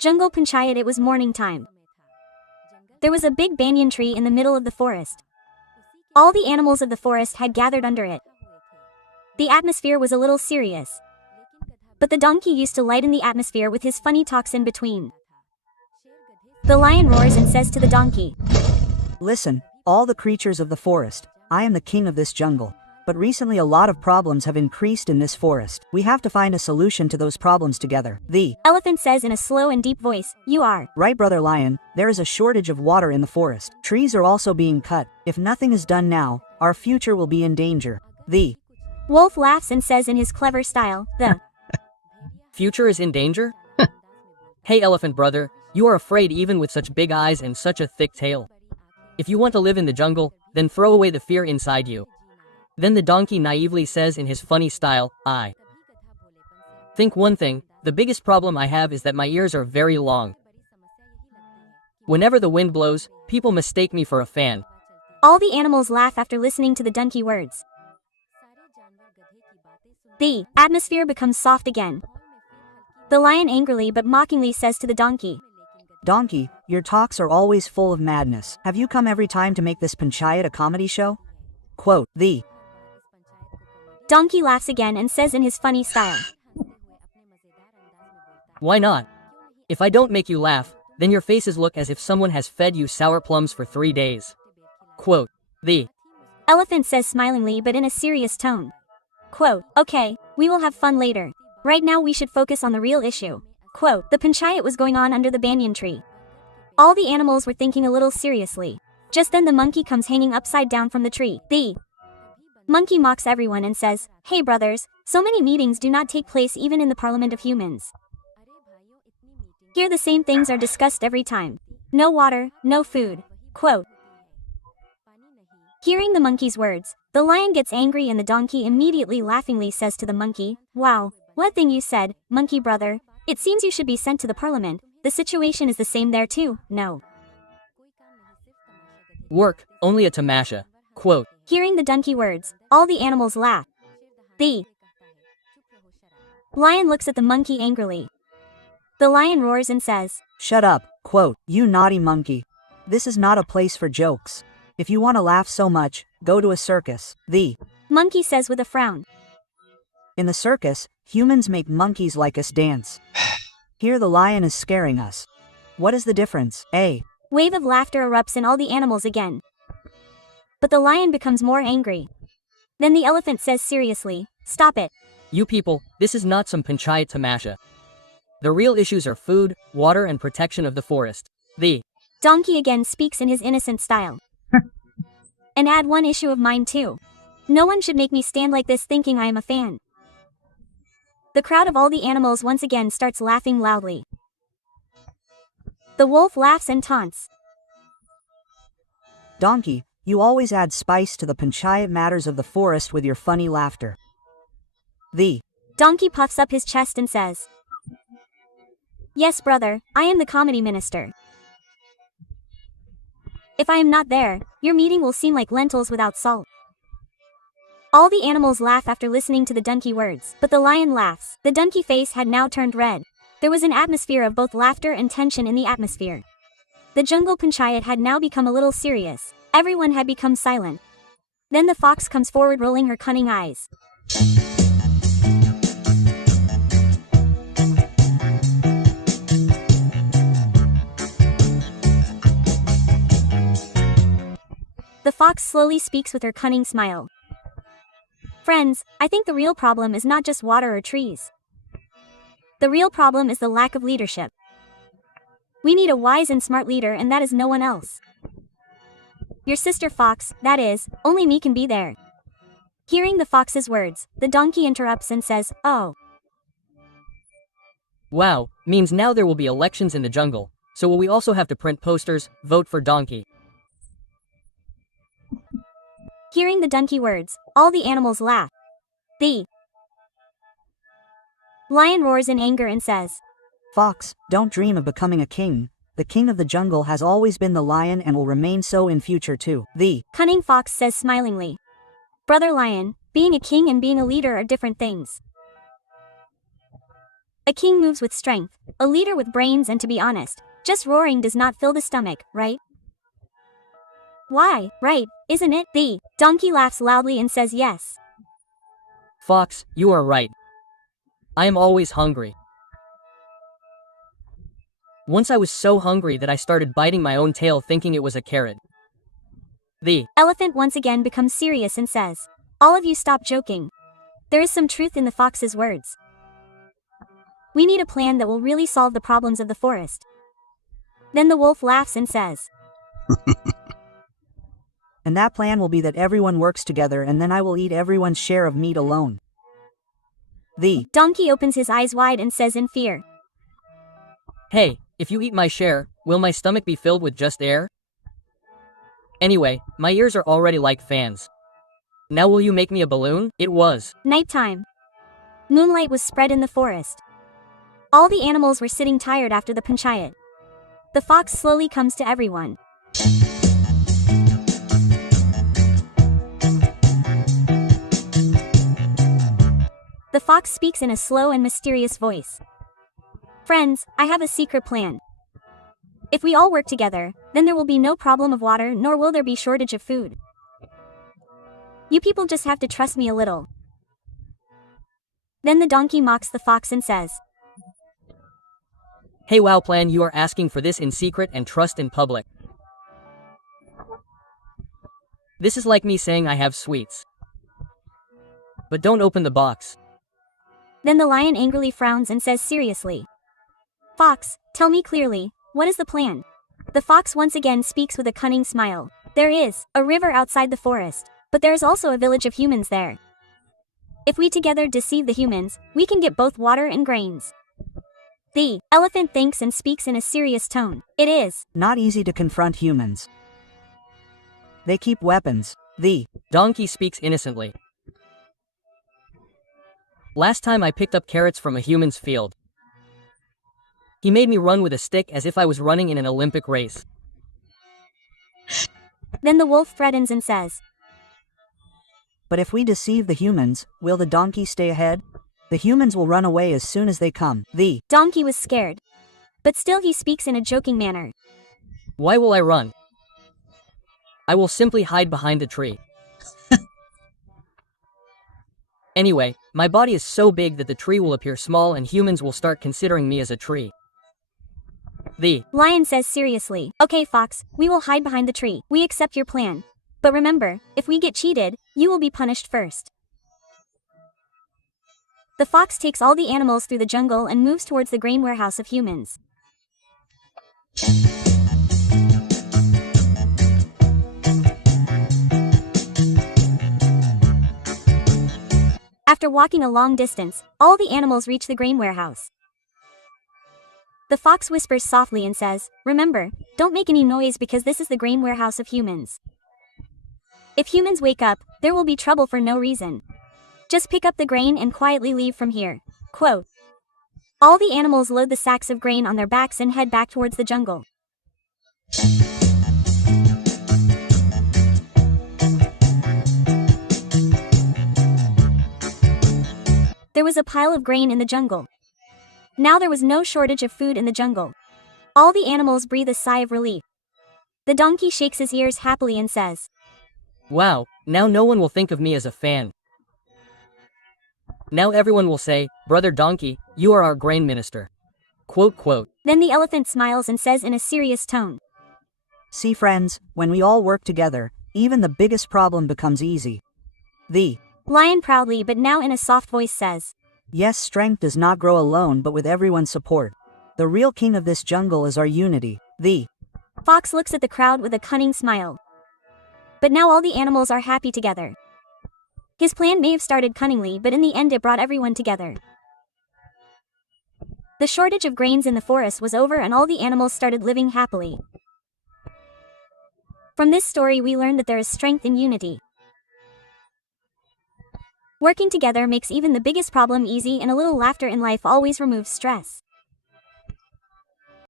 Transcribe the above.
Jungle Panchayat. It was morning time. There was a big banyan tree in the middle of the forest. All the animals of the forest had gathered under it. The atmosphere was a little serious. But the donkey used to lighten the atmosphere with his funny talks in between. The lion roars and says to the donkey, "Listen, all the creatures of the forest, I am the king of this jungle. But recently a lot of problems have increased in this forest. We have to find a solution to those problems together." The elephant says in a slow and deep voice, "You are right, brother lion, there is a shortage of water in the forest. Trees are also being cut. If nothing is done now, our future will be in danger." The wolf laughs and says in his clever style, "The future is in danger? Hey elephant brother, you are afraid even with such big eyes and such a thick tail. If you want to live in the jungle, then throw away the fear inside you." Then the donkey naively says in his funny style, "I think one thing, the biggest problem I have is that my ears are very long. Whenever the wind blows, people mistake me for a fan." All the animals laugh after listening to the donkey words. The atmosphere becomes soft again. The lion angrily but mockingly says to the donkey, "Donkey, your talks are always full of madness. Have you come every time to make this panchayat a comedy show?" Quote, the donkey laughs again and says in his funny style, "Why not? If I don't make you laugh, then your faces look as if someone has fed you sour plums for 3 days." Quote, the elephant says smilingly but in a serious tone. Quote, "Okay, we will have fun later. Right now we should focus on the real issue." Quote, the panchayat was going on under the banyan tree. All the animals were thinking a little seriously. Just then the monkey comes hanging upside down from the tree. The monkey mocks everyone and says, "Hey brothers, so many meetings do not take place even in the parliament of humans. Here the same things are discussed every time. No water, no food." Quote. Hearing the monkey's words, the lion gets angry and the donkey immediately laughingly says to the monkey, "Wow, what thing you said, monkey brother. It seems you should be sent to the parliament. The situation is the same there too, no?" Work, only a tamasha. Quote. Hearing the donkey words, all the animals laugh. The lion looks at the monkey angrily. The lion roars and says, "Shut up." Quote, "You naughty monkey. This is not a place for jokes. If you want to laugh so much, go to a circus." The monkey says with a frown. "In the circus, humans make monkeys like us dance. Here the lion is scaring us. What is the difference, eh?" Wave of laughter erupts in all the animals again. But the lion becomes more angry. Then the elephant says seriously, "Stop it. You people, this is not some panchayat tamasha. The real issues are food, water and protection of the forest." The donkey again speaks in his innocent style. "And add one issue of mine too. No one should make me stand like this thinking I am a fan." The crowd of all the animals once again starts laughing loudly. The wolf laughs and taunts. "Donkey, you always add spice to the panchayat matters of the forest with your funny laughter." The donkey puffs up his chest and says, "Yes brother, I am the comedy minister. If I am not there, your meeting will seem like lentils without salt." All the animals laugh after listening to the donkey words, but the lion laughs. The donkey face had now turned red. There was an atmosphere of both laughter and tension in the atmosphere. The jungle panchayat had now become a little serious. Everyone had become silent. Then the fox comes forward rolling her cunning eyes. The fox slowly speaks with her cunning smile. "Friends, I think the real problem is not just water or trees. The real problem is the lack of leadership. We need a wise and smart leader, and that is no one else. Your sister fox, that is, only me can be there." Hearing the fox's words, the donkey interrupts and says, "Oh. Wow, means now there will be elections in the jungle. So will we also have to print posters, vote for donkey?" Hearing the donkey words, all the animals laugh. The lion roars in anger and says, "Fox, don't dream of becoming a king. The king of the jungle has always been the lion and will remain so in future too." The cunning fox says smilingly, "Brother lion, being a king and being a leader are different things. A king moves with strength, a leader with brains, and to be honest, just roaring does not fill the stomach, right? Why, right, isn't it? The donkey laughs loudly and says yes. Fox, you are right. I am always hungry. Once I was so hungry that I started biting my own tail thinking it was a carrot. The Elephant once again becomes serious and says, all of you stop joking. There is some truth in the fox's words. We need a plan that will really solve the problems of the forest. Then the wolf laughs and says, And that plan will be that everyone works together and then I will eat everyone's share of meat alone. The donkey opens his eyes wide and says in fear, Hey, if you eat my share, will my stomach be filled with just air? Anyway, my ears are already like fans. Now will you make me a balloon? It was nighttime. Moonlight was spread in the forest. All the animals were sitting tired after the panchayat. The fox slowly comes to everyone. The fox speaks in a slow and mysterious voice. Friends, I have a secret plan. If we all work together, then there will be no problem of water nor will there be shortage of food. You people just have to trust me a little. Then the donkey mocks the fox and says, Hey wow plan, you are asking for this in secret and trust in public. This is like me saying I have sweets. But don't open the box. Then the lion angrily frowns and says seriously, Fox, tell me clearly, what is the plan? The fox once again speaks with a cunning smile. There is a river outside the forest, but there is also a village of humans there. If we together deceive the humans, we can get both water and grains. The elephant thinks and speaks in a serious tone. It is not easy to confront humans. They keep weapons. The donkey speaks innocently. Last time I picked up carrots from a human's field. He made me run with a stick as if I was running in an Olympic race. Then the wolf threatens and says, But if we deceive the humans, will the donkey stay ahead? The humans will run away as soon as they come. The donkey was scared. But still he speaks in a joking manner. Why will I run? I will simply hide behind a tree. Anyway, my body is so big that the tree will appear small and humans will start considering me as a tree. The lion says seriously, Okay fox, we will hide behind the tree. We accept your plan. But remember, if we get cheated, you will be punished first. The fox takes all the animals through the jungle and moves towards the grain warehouse of humans. After walking a long distance, all the animals reach the grain warehouse. The fox whispers softly and says, Remember, don't make any noise because this is the grain warehouse of humans. If humans wake up, there will be trouble for no reason. Just pick up the grain and quietly leave from here. Quote. All the animals load the sacks of grain on their backs and head back towards the jungle. There was a pile of grain in the jungle. Now there was no shortage of food in the jungle. All the animals breathe a sigh of relief. The donkey shakes his ears happily and says, Wow, now no one will think of me as a fan. Now everyone will say, Brother Donkey, you are our grain minister. Quote, quote. Then the elephant smiles and says in a serious tone, See friends, when we all work together, even the biggest problem becomes easy. The lion proudly but now in a soft voice says, Yes, strength does not grow alone but with everyone's support. The real king of this jungle is our unity. The fox looks at the crowd with a cunning smile. But now all the animals are happy together. His plan may have started cunningly, but in the end it brought everyone together. The shortage of grains in the forest was over and all the animals started living happily. From this story we learn that there is strength in unity. Working together makes even the biggest problem easy, and a little laughter in life always removes stress.